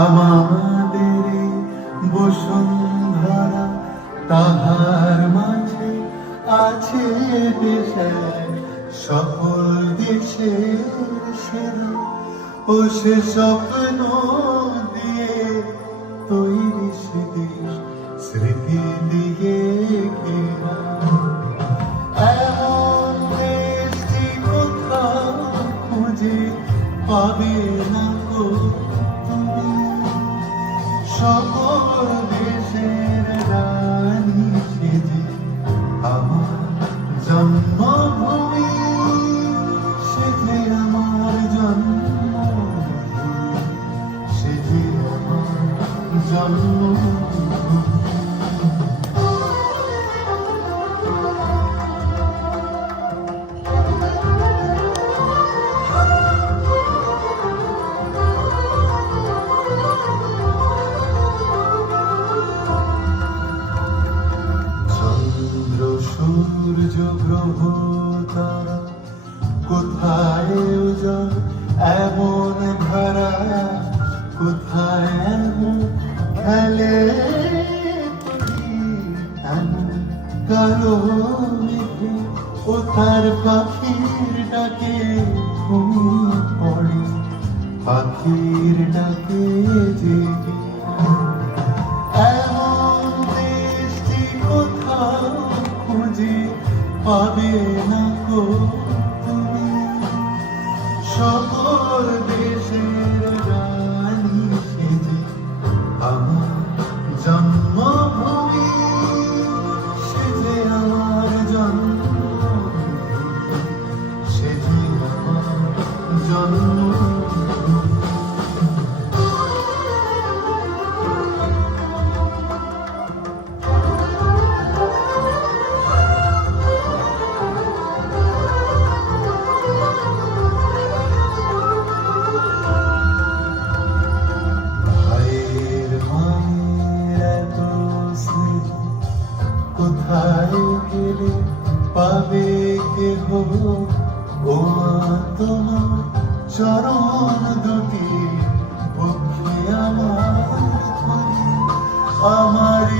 আমাদের বসুন্ধরা তাহার মাঝে আছে দেশে সকল দেশের ও সে স্বপ্ন দিয়ে তৈরি সে দেশ, স্মৃতি দিয়ে ঘেরা। এমন দেশটি কোথাও খুঁজে পাবে না সকল এমন ধারা কোথায় এমন খেলে এমন মেঘে ও তার পাখির ডাকে পড়ে? পাখির ডাকে জেগে এমন কোথাও খুঁজে পাবে না তুমি সকল দেশের গেলে পাবে কেহ ও তোমার চরণ দুটি আমার